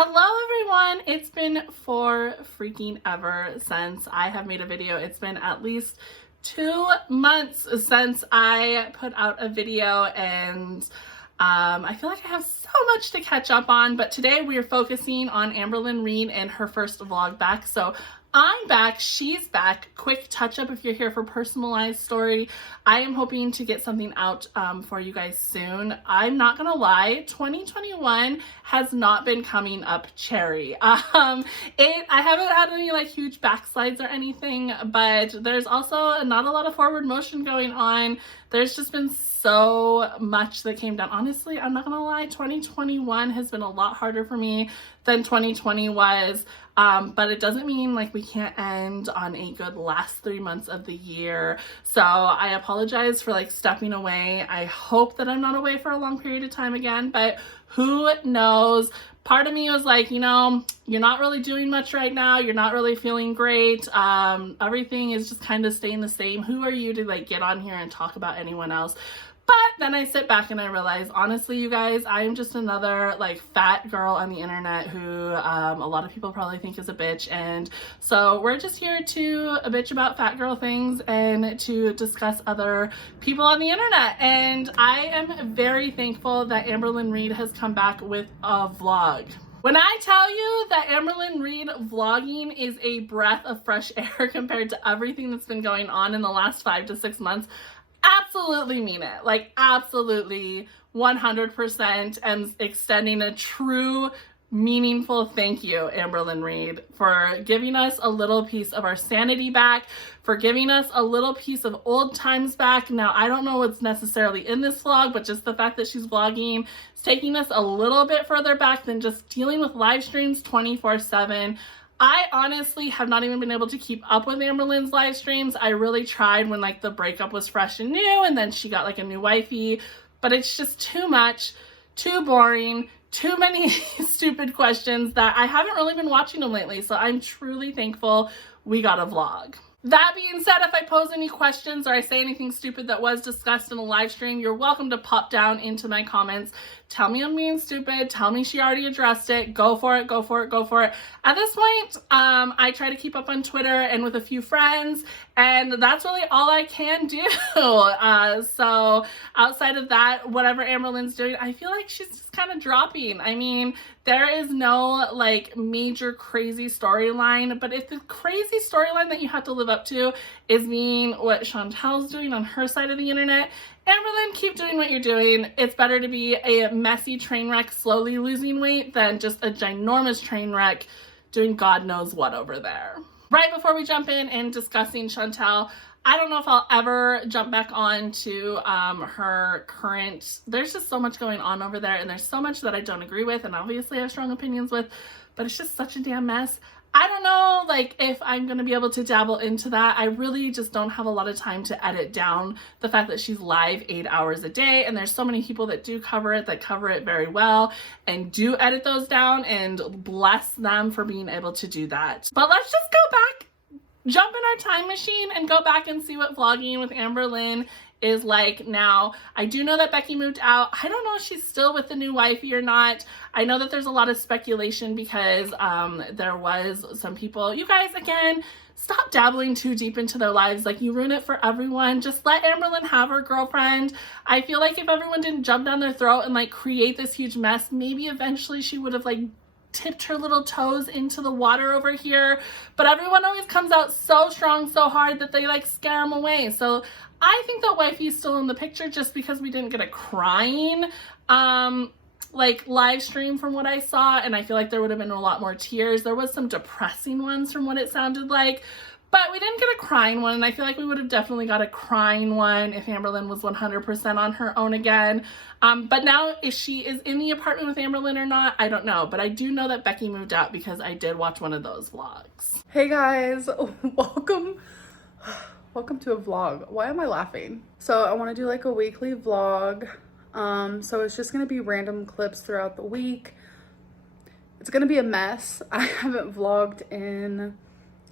Hello everyone! It's been for freaking ever since I have made a video. It's been at least 2 months since I put out a video, and I feel like I have so much to catch up on, but today we are focusing on Amberlynn Reid and her first vlog back. So I'm back, she's back. Quick touch up if you're here for personalized story. I am hoping to get something out for you guys soon. I'm not gonna lie, 2021 has not been coming up cherry. I haven't had any like huge backslides or anything, but there's also not a lot of forward motion going on. There's just been so much that came down. Honestly, I'm not gonna lie, 2021 has been a lot harder for me than 2020 was. But it doesn't mean like we can't end on a good last 3 months of the year. So I apologize for like stepping away. I hope that I'm not away for a long period of time again, but who knows? Part of me was like, you know, you're not really doing much right now. You're not really feeling great. Everything is just kind of staying the same. Who are you to like get on here and talk about anyone else? But then I sit back and I realize, honestly, you guys, I'm just another like fat girl on the internet who a lot of people probably think is a bitch. And so we're just here to bitch about fat girl things and to discuss other people on the internet. And I am very thankful that Amberlynn Reid has come back with a vlog. When I tell you that Amberlynn Reid vlogging is a breath of fresh air compared to everything that's been going on in the last 5 to 6 months, absolutely mean it. Like absolutely 100% am extending a true meaningful thank you, Amberlynn Reid, for giving us a little piece of our sanity back, for giving us a little piece of old times back. Now, I don't know what's necessarily in this vlog, but just the fact that she's vlogging is taking us a little bit further back than just dealing with live streams 24/7. I honestly have not even been able to keep up with Amberlynn's live streams. I really tried when like the breakup was fresh and new, and then she got like a new wifey, but it's just too much, too boring, too many stupid questions that I haven't really been watching them lately. So I'm truly thankful we got a vlog. That being said, if I pose any questions or I say anything stupid that was discussed in a live stream, you're welcome to pop down into my comments. Tell me I'm being stupid. Tell me she already addressed it. Go for it, go for it, go for it. At this point, I try to keep up on Twitter and with a few friends, and that's really all I can do. So outside of that, whatever Amberlynn's doing, I feel like she's just kind of dropping. I mean, there is no like major crazy storyline, but if the crazy storyline that you have to live up to is being what Chantel's doing on her side of the internet, Amberlynn, keep doing what you're doing. It's better to be a messy train wreck slowly losing weight than just a ginormous train wreck doing God knows what over there. Right before we jump in and discussing Chantel, I don't know if I'll ever jump back on to her current, there's just so much going on over there, and there's so much that I don't agree with and obviously I have strong opinions with, but it's just such a damn mess. I don't know like if I'm going to be able to dabble into that. I really just don't have a lot of time to edit down the fact that she's live 8 hours a day, and there's so many people that do cover it, that cover it very well and do edit those down, and bless them for being able to do that. But let's just go back, jump in our time machine and go back and see what vlogging with Amberlynn is like now. I do know that Becky moved out. I don't know if she's still with the new wifey or not. I know that there's a lot of speculation because there was some people, you guys, again, stop dabbling too deep into their lives. Like, you ruin it for everyone. Just let Amberlynn have her girlfriend. I feel like if everyone didn't jump down their throat and like create this huge mess, maybe eventually she would have like tipped her little toes into the water over here. But everyone always comes out so strong, so hard that they like scare them away. So I think that wifey's still in the picture just because we didn't get a crying like live stream from what I saw, and I feel like there would have been a lot more tears. There was some depressing ones from what it sounded like, but we didn't get a crying one, and I feel like we would have definitely got a crying one if Amberlynn was 100% on her own again. But now if she is in the apartment with Amberlynn or not, I don't know, but I do know that Becky moved out because I did watch one of those vlogs. Hey guys, welcome to a vlog. Why am I laughing? So I want to do like a weekly vlog. So it's just going to be random clips throughout the week. It's going to be a mess. I haven't vlogged in,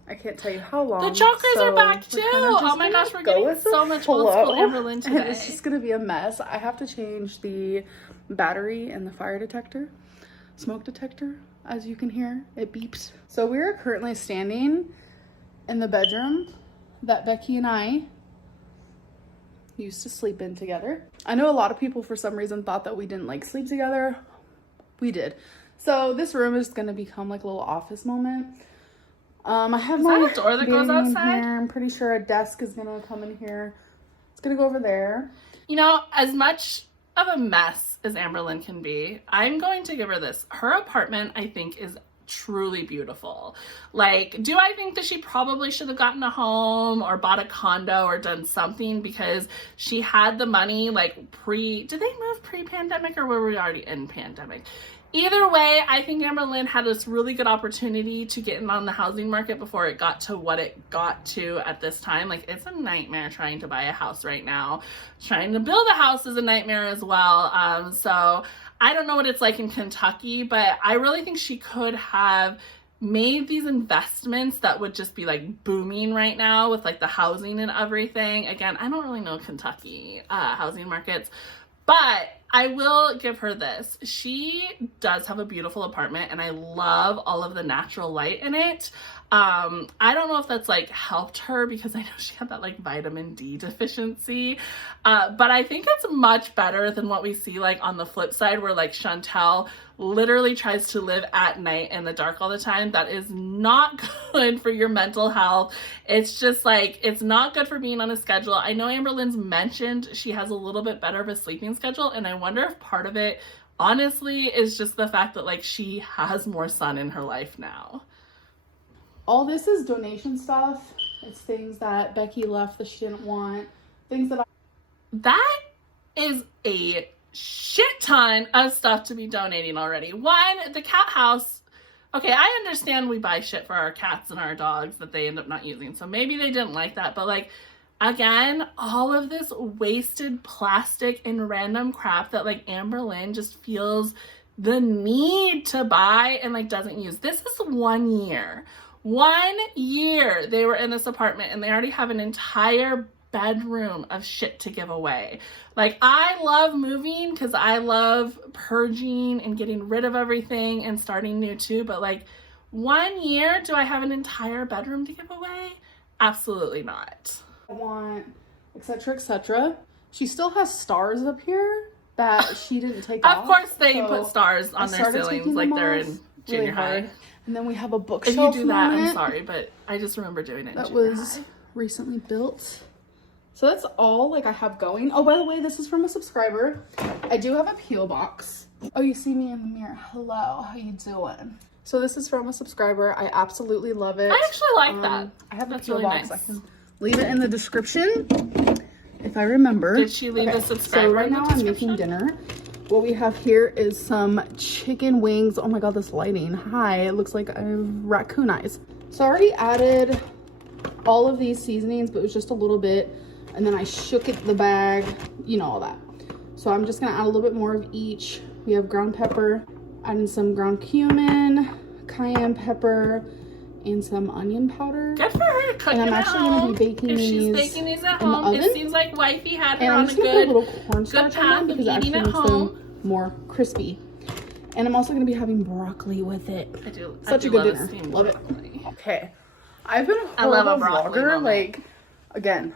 I can't tell you how long. The chokers are back too. Oh my gosh, we're getting so much old school Amberlynn today. And it's just going to be a mess. I have to change the battery in the fire detector, smoke detector. as you can hear, it beeps. So we are currently standing in the bedroom that Becky and I used to sleep in together. I know a lot of people for some reason thought that we didn't like sleep together. We did. So this room is gonna become like a little office moment. I have my door that goes outside here. I'm pretty sure a desk is gonna come in here. It's gonna go over there. You know, as much of a mess as Amberlynn can be, I'm going to give her this. Her apartment, I think, is truly beautiful. Like, do I think that she probably should have gotten a home or bought a condo or done something because she had the money, like, did they move pre-pandemic or were we already in pandemic? Either way, I think Amberlynn had this really good opportunity to get in on the housing market before it got to what it got to at this time. Like, it's a nightmare trying to buy a house right now. Trying to build a house is a nightmare as well. So I don't know what it's like in Kentucky, but I really think she could have made these investments that would just be like booming right now with like the housing and everything. Again, I don't really know Kentucky housing markets, but I will give her this. She does have a beautiful apartment and I love all of the natural light in it. I don't know if that's like helped her because I know she had that like vitamin D deficiency. But I think it's much better than what we see like on the flip side where like Chantel literally tries to live at night in the dark all the time. That is not good for your mental health. It's just like, it's not good for being on a schedule. I know Amberlynn's mentioned she has a little bit better of a sleeping schedule, and I wonder if part of it honestly is just the fact that like she has more sun in her life now. All this is donation stuff. It's things that Becky left that she didn't want. Things that That is a shit ton of stuff to be donating already. One, the cat house. Okay, I understand we buy shit for our cats and our dogs that they end up not using. So maybe they didn't like that. But like, again, all of this wasted plastic and random crap that like Amberlynn just feels the need to buy and like doesn't use. This is 1 year. 1 year they were in this apartment and they already have an entire bedroom of shit to give away. Like, I love moving because I love purging and getting rid of everything and starting new too, but like 1 year, do I have an entire bedroom to give away? Absolutely not. I want, etc., etc. She still has stars up here that she didn't take off. Of course they so put stars on their ceilings like they're in junior high. And then we have a If bookshelf you do that, moment I'm sorry, but I just remember doing it in that junior was high. recently built. So that's all like I have going. Oh, by the way, this is from a subscriber. I do have a P.O. box. Oh, you see me in the mirror. Hello, how you doing? So this is from a subscriber. I absolutely love it. I actually like that. I have That's a P.O. really box. nice. I can leave it in the description if I remember. Did she leave the subscriber So right in the now I'm description? making dinner. What we have here is some chicken wings. Oh my god, this lighting. Hi, it looks like I have raccoon eyes. So I already added all of these seasonings, but it was just a little bit. And then I shook it the bag, you know, all that. So I'm just gonna add a little bit more of each. We have ground pepper, adding some ground cumin, cayenne pepper, and some onion powder. Good for her cooking And I'm at actually gonna home. be baking if she's these baking these at in the home, it oven. seems like wifey had her And I'm on a just gonna put a good. little cornstarch path on them of because it actually eating at makes home. them more crispy. And I'm also gonna be having broccoli with it. I do. Such I a do good love dinner. steamed Love it. broccoli. Okay, I've been a I love a horrible broccoli vlogger. moment. Like, again,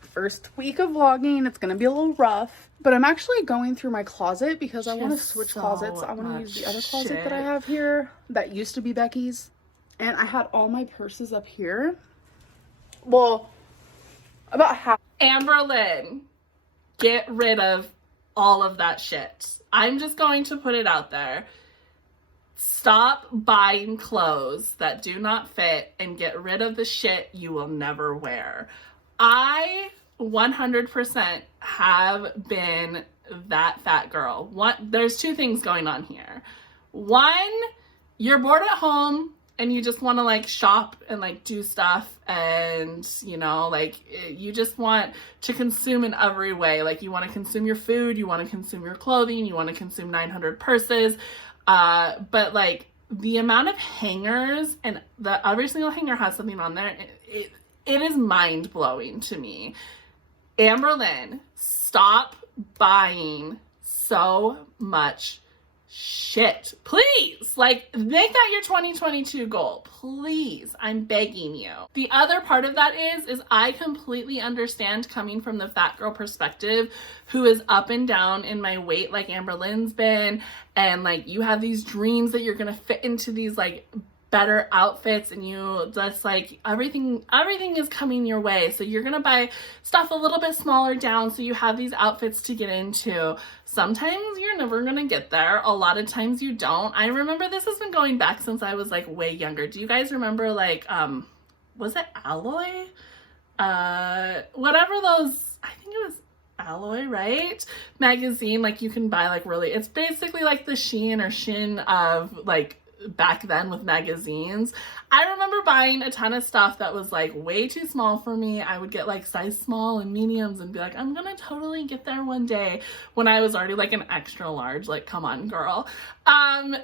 first week of vlogging, it's gonna be a little rough. But I'm actually going through my closet because I She want to has switch so closets. I want to much use the other closet that I shit. have here that used to be Becky's. And I had all my purses up here. Well, about half. Amberlynn, get rid of all of that shit. I'm just going to put it out there. Stop buying clothes that do not fit and get rid of the shit you will never wear. I 100% have been that fat girl. There's two things going on here. One, you're bored at home and you just want to like shop and like do stuff and you know like you just want to consume in every way. Like you want to consume your food, you want to consume your clothing, you want to consume 900 purses, but like the amount of hangers and every single hanger has something on there, it is mind-blowing to me. Amberlynn, stop buying so much shit. Please, like, make that your 2022 goal. Please, I'm begging you. The other part of that is I completely understand coming from the fat girl perspective who is up and down in my weight like Amberlynn's been, and like you have these dreams that you're gonna fit into these like better outfits, and you just like everything is coming your way, so you're gonna buy stuff a little bit smaller down so you have these outfits to get into. Sometimes you're never gonna get there, a lot of times you don't. I remember this has been going back since I was like way younger. Do you guys remember like was it Alloy, whatever those, I think it was Alloy, right? Magazine, like you can buy like really, it's basically like the Shein or Shin of like back then with magazines. I remember buying a ton of stuff that was like way too small for me. I would get like size small and mediums and be like, I'm gonna totally get there one day, when I was already like an extra large. Like, come on, girl.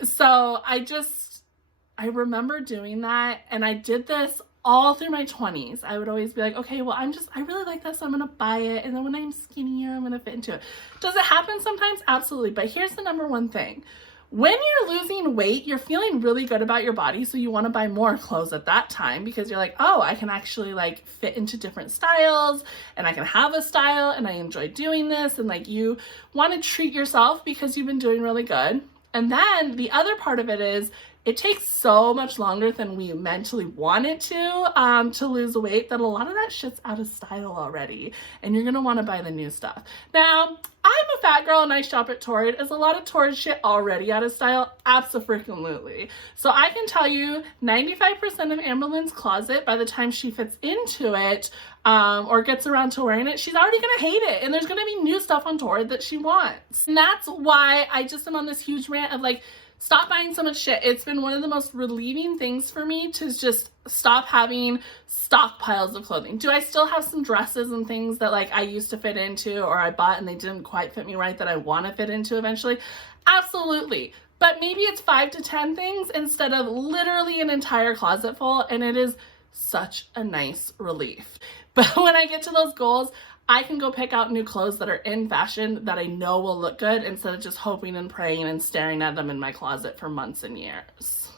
So I remember doing that, and I did this all through my 20s. I would always be like, okay, well, I really like this, so I'm gonna buy it, and then when I'm skinnier, I'm gonna fit into it. Does it happen sometimes? Absolutely. But here's the number one thing. When you're losing weight, you're feeling really good about your body, so you want to buy more clothes at that time, because you're like, oh, I can actually like fit into different styles, and I can have a style, and I enjoy doing this, and like you want to treat yourself because you've been doing really good. And then the other part of it is, it takes so much longer than we mentally want it to lose weight, that a lot of that shit's out of style already, and you're gonna want to buy the new stuff. Now, I'm a fat girl and I shop at Torrid. Is a lot of Torrid shit already out of style? Abso-freaking-lutely. So I can tell you 95% of Amberlynn's closet, by the time she fits into it or gets around to wearing it, she's already gonna hate it, and there's gonna be new stuff on Torrid that she wants. And that's why I just am on this huge rant of like, stop buying so much shit. It's been one of the most relieving things for me to just stop having stockpiles of clothing. Do I still have some dresses and things that like I used to fit into, or I bought and they didn't quite fit me right, that I want to fit into eventually? Absolutely. But maybe it's 5 to 10 things instead of literally an entire closet full, and it is such a nice relief. But when I get to those goals, I can go pick out new clothes that are in fashion that I know will look good, instead of just hoping and praying and staring at them in my closet for months and years.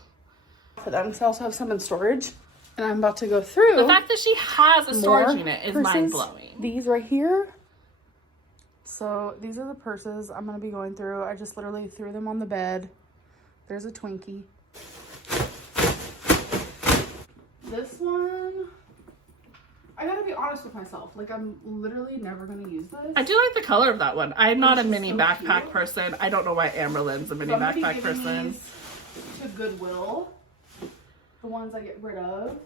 For them to also have some in storage, and I'm about to go through. The fact that she has a storage unit is mind-blowing. These right here. So these are the purses I'm going to be going through. I just literally threw them on the bed. There's a Twinkie. This one, I gotta be honest with myself. Like, I'm literally never gonna use this. I do like the color of that one. I'm not a mini backpack person. I don't know why Amberlynn's a mini backpack person. To Goodwill, the ones I get rid of.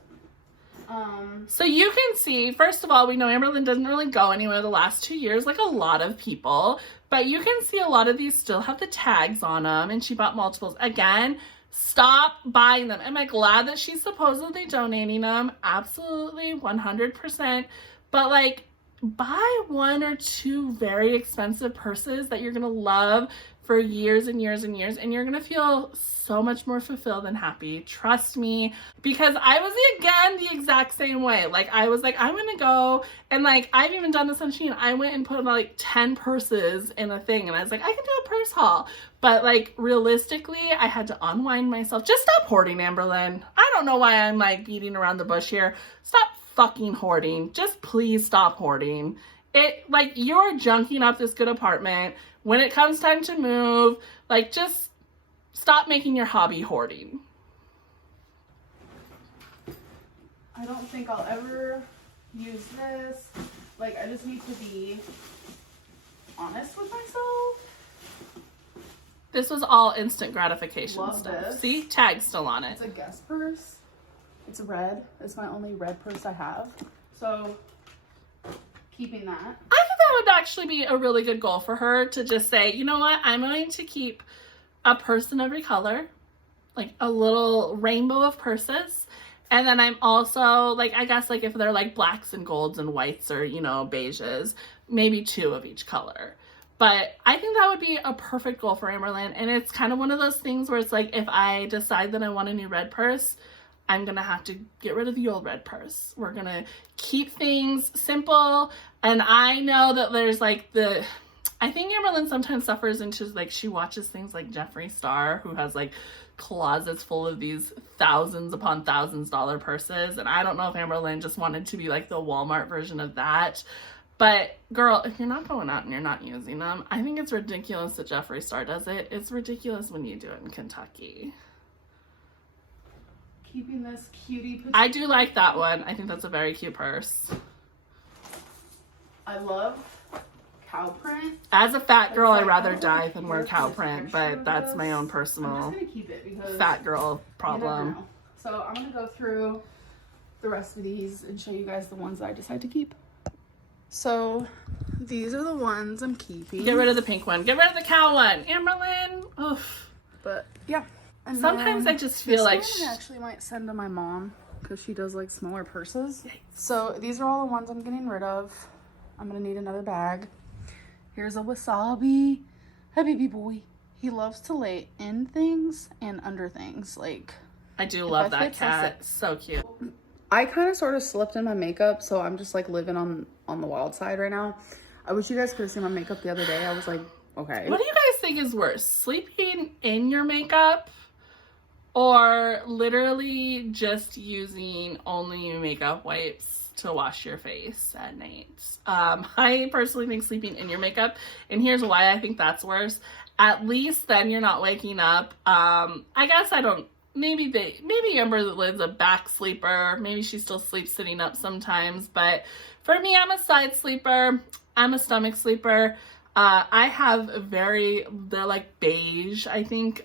So you can see, first of all, we know Amberlynn doesn't really go anywhere the last 2 years, like a lot of people, but you can see a lot of these still have the tags on them, and she bought multiples. Again, stop buying them. Am I glad that she's supposedly donating them? Absolutely, 100%. But like, buy 1 or 2 very expensive purses that you're gonna love for years and years and years, and you're gonna feel so much more fulfilled and happy. Trust me, because I was the exact same way. Like, I was like, I'm gonna go, and like, I've even done this on Shein. I went and put like 10 purses in a thing, and I was like, I can do a purse haul. But like, realistically, I had to unwind myself. Just stop hoarding, Amberlynn. I don't know why I'm like beating around the bush here. Stop fucking hoarding. Just please stop hoarding. It, like, you're junking up this good apartment. When it comes time to move, like, just stop making your hobby hoarding. I don't think I'll ever use this. Like, I just need to be honest with myself. This was all instant gratification Love stuff. this. See? Tag's still on it. It's a Guess purse. It's red. It's my only red purse I have. So, keeping that. I think that would actually be a really good goal for her, to just say, you know what? I'm going to keep a purse in every color. Like, a little rainbow of purses. And then I'm also, like, I guess, like, if they're, like, blacks and golds and whites or, you know, beiges, maybe 2 of each color. But I think that would be a perfect goal for Amberlynn. And it's kind of one of those things where it's like, if I decide that I want a new red purse, I'm going to have to get rid of the old red purse. We're going to keep things simple. And I know that there's, like, I think Amberlynn sometimes suffers into like she watches things like Jeffree Star, who has like closets full of these thousands upon thousands dollar purses, and I don't know if Amberlynn just wanted to be like the Walmart version of that. But girl, if you're not going out and you're not using them, I think it's ridiculous that Jeffree Star does it. It's ridiculous when you do it in Kentucky. Keeping this cutie. I do like that one. I think that's a very cute purse. I love cow print. As a fat girl, I'd rather die than wear cow print, but that's my own personal I'm just gonna keep it because fat girl problem. So I'm gonna go through the rest of these and show you guys the ones that I decide to keep. So these are the ones I'm keeping. Get rid of the pink one. Get rid of the cow one. Amberlynn. Oof. But yeah. And sometimes I just feel like I actually might send to my mom because she does like smaller purses. Yikes. So these are all the ones I'm getting rid of. I'm gonna need another bag. Here's a Wasabi. Hi, baby boy. He loves to lay in things and under things. Like, I do love that cat. So cute. I kind of sort of slipped in my makeup, so I'm just like living on the wild side right now. I wish you guys could have seen my makeup the other day. I was like, okay. What do you guys think is worse? Sleeping in your makeup or literally just using only makeup wipes to wash your face at night? I personally think sleeping in your makeup, and here's why I think that's worse. At least then you're not waking up. I guess I don't, maybe Amberlynn's a back sleeper. Maybe she still sleeps sitting up sometimes, but for me, I'm a side sleeper. I'm a stomach sleeper. I have they're like beige, I think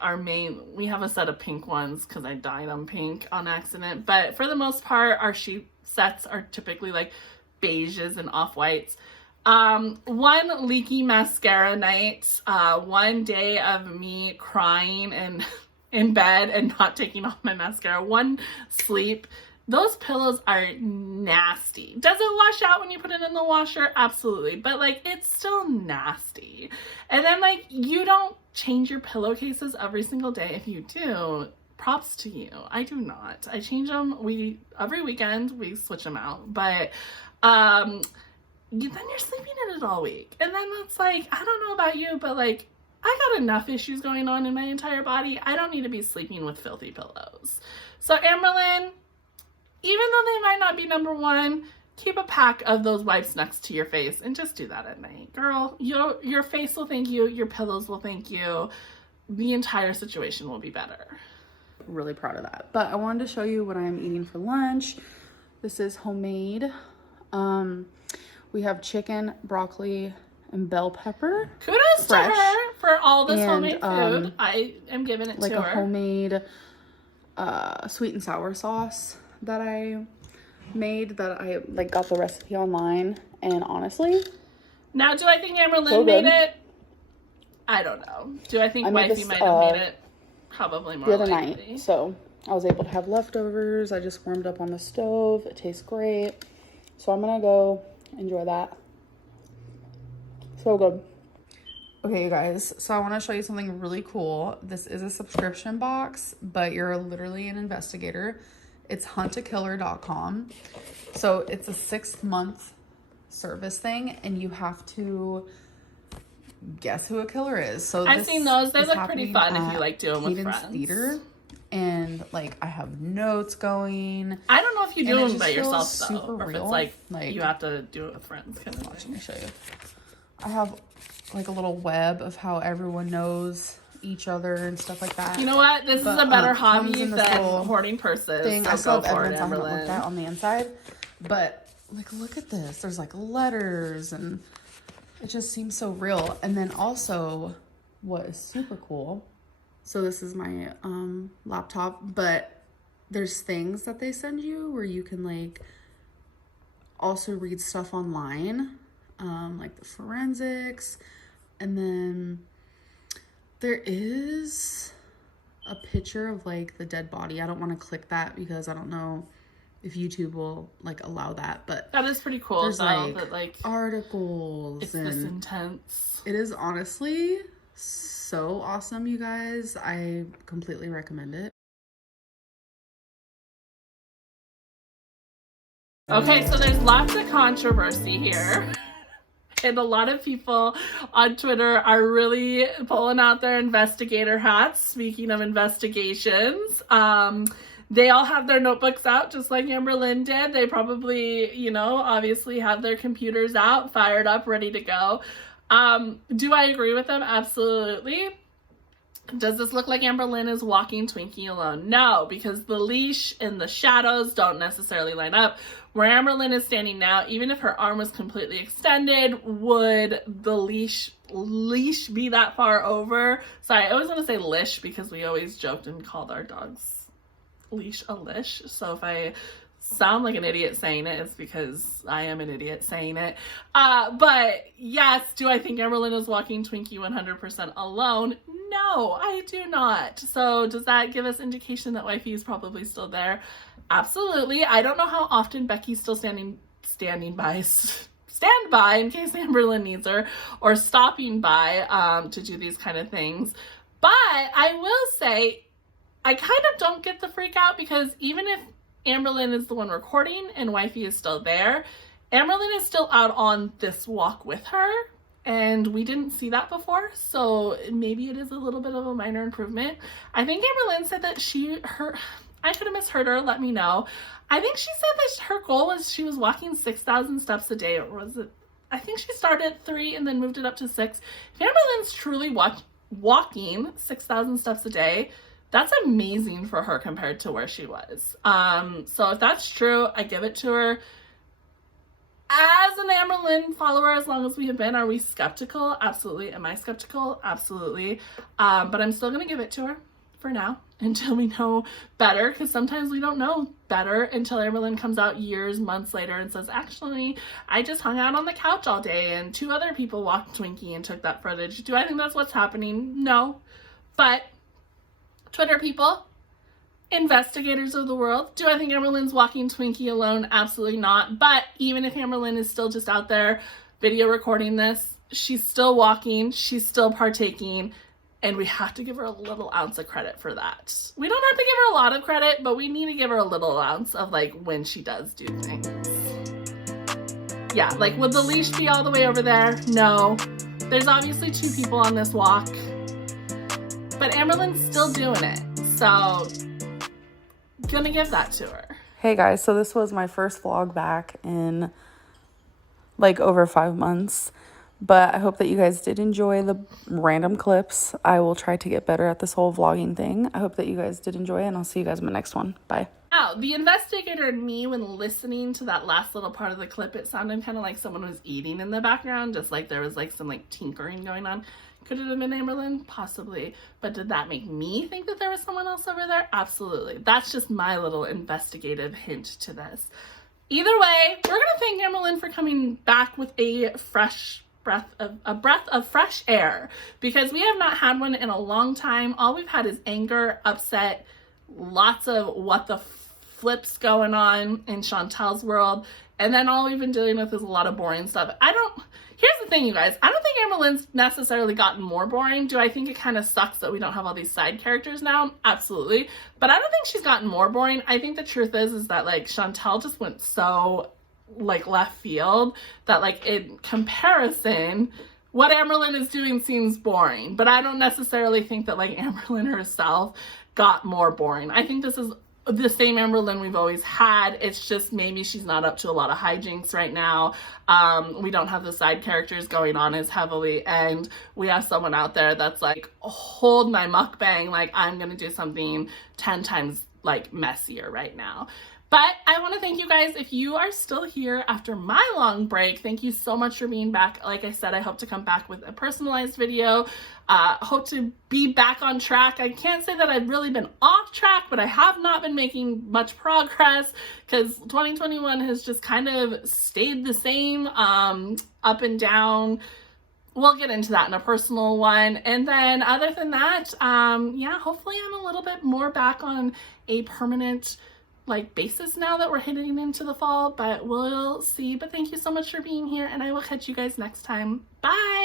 we have a set of pink ones because I dyed them pink on accident. But for the most part, our sheet sets are typically like beiges and off-whites. One leaky mascara night, one day of me crying and in bed and not taking off my mascara, one sleep. Those pillows are nasty. Does it wash out when you put it in the washer? Absolutely. But like, it's still nasty. And then like, you don't change your pillowcases every single day. If you do, props to you. I do not. I change them every weekend. We switch them out. But then you're sleeping in it all week. And then it's like, I don't know about you, but like, I got enough issues going on in my entire body. I don't need to be sleeping with filthy pillows. So Amberlynn, even though they might not be number one, keep a pack of those wipes next to your face and just do that at night. Girl, your face will thank you. Your pillows will thank you. The entire situation will be better. Really proud of that. But I wanted to show you what I'm eating for lunch. This is homemade. We have chicken, broccoli, and bell pepper. Kudos to her for all this homemade food. I am giving it like to her. Like a homemade sweet and sour sauce that I made, that I like got the recipe online, and honestly, now do I think Amberlynn made it? I don't know. Do I think Wifey might have made it? Probably more the other likely. night. So I was able to have leftovers. I just warmed up on the stove. It tastes great. So I'm gonna go enjoy that. So good. Okay, you guys, so I want to show you something really cool. This is a subscription box, but you're literally an investigator. It's huntakiller.com. So it's a 6-month service thing, and you have to guess who a killer is. So I've seen those. They look pretty fun if you like do them with friends. Theater, and like I have notes going. I don't know if you do them by yourself though, or if real. it's like you have to do it with friends. Let me show you. I have like a little web of how everyone knows each other and stuff like that. You know what? This is a better hobby than hoarding purses. Thing. So I still go have for it, evidence I haven't Amberlynn. looked at on the inside, but like look at this. There's like letters, and it just seems so real. And then also, what is super cool? So this is my laptop, but there's things that they send you where you can like also read stuff online, like the forensics, and then there is a picture of like the dead body. I don't want to click that because I don't know if YouTube will like allow that, but that is pretty cool. There's like articles. It's this intense. It is honestly so awesome, you guys. I completely recommend it. Okay, so there's lots of controversy here. And a lot of people on Twitter are really pulling out their investigator hats. Speaking of investigations, they all have their notebooks out just like Amberlynn did. They probably, you know, obviously have their computers out, fired up, ready to go. Do I agree with them? Absolutely. Does this look like Amberlynn is walking Twinkie alone? No, because the leash and the shadows don't necessarily line up. Where Amberlynn is standing now, even if her arm was completely extended, would the leash be that far over? Sorry, I always want to say lish because we always joked and called our dogs leash a lish. So if I sound like an idiot saying it, it's because I am an idiot saying it. But yes, do I think Amberlynn is walking Twinkie 100% alone? No, I do not. So does that give us indication that wifey is probably still there? Absolutely. I don't know how often Becky's still standing by stand by in case Amberlynn needs her, or stopping by to do these kind of things. But I will say I kind of don't get the freak out, because even if Amberlynn is the one recording and wifey is still there, Amberlynn is still out on this walk with her, and we didn't see that before, so maybe it is a little bit of a minor improvement. I think Amberlynn said that I could have misheard her, let me know. I think she said that her goal was she was walking 6,000 steps a day, or was it, I think she started at 3 and then moved it up to 6. If Amberlynn's truly walking 6,000 steps a day, that's amazing for her compared to where she was. So if that's true, I give it to her. As an Amberlynn follower, as long as we have been, are we skeptical? Absolutely. Am I skeptical? Absolutely. But I'm still going to give it to her for now until we know better, because sometimes we don't know better until Amberlynn comes out years, months later and says, actually, I just hung out on the couch all day and 2 other people walked Twinkie and took that footage. Do I think that's what's happening? No. But Twitter people, investigators of the world, do I think Amberlynn's walking Twinkie alone? Absolutely not. But even if Amberlynn is still just out there video recording this, she's still walking, she's still partaking, and we have to give her a little ounce of credit for that. We don't have to give her a lot of credit, but we need to give her a little ounce of like when she does do things. Yeah, like would the leash be all the way over there? No. There's obviously 2 people on this walk, but Amberlynn's still doing it, so gonna give that to her. Hey guys, so this was my first vlog back in like over 5 months, but I hope that you guys did enjoy the random clips. I will try to get better at this whole vlogging thing. I hope that you guys did enjoy it, and I'll see you guys in my next one. Bye. Now, the investigator and me, when listening to that last little part of the clip, it sounded kind of like someone was eating in the background, just like there was like some like tinkering going on. Could it have been Amberlynn? Possibly. But did that make me think that there was someone else over there? Absolutely. That's just my little investigative hint to this. Either way, we're going to thank Amberlynn for coming back with a breath of fresh air, because we have not had one in a long time. All we've had is anger, upset, lots of what the flips going on in Chantel's world, and then all we've been dealing with is a lot of boring stuff. Here's the thing, you guys. I don't think Amberlynn's necessarily gotten more boring. Do I think it kind of sucks that we don't have all these side characters now? Absolutely. But I don't think she's gotten more boring. I think the truth is that like Chantel just went so like left field that like in comparison, what Amberlynn is doing seems boring. But I don't necessarily think that like Amberlynn herself got more boring. I think this is the same Amberlynn we've always had. It's just maybe she's not up to a lot of hijinks right now. We don't have the side characters going on as heavily, and we have someone out there that's like, hold my mukbang, like I'm gonna do something 10 times like messier right now. But I want to thank you guys. If you are still here after my long break, thank you so much for being back. Like I said, I hope to come back with a personalized video. Hope to be back on track. I can't say that I've really been off track, but I have not been making much progress because 2021 has just kind of stayed the same, up and down. We'll get into that in a personal one. And then other than that, yeah, hopefully I'm a little bit more back on a permanent like basis now that we're heading into the fall, but we'll see. But thank you so much for being here, and I will catch you guys next time. Bye.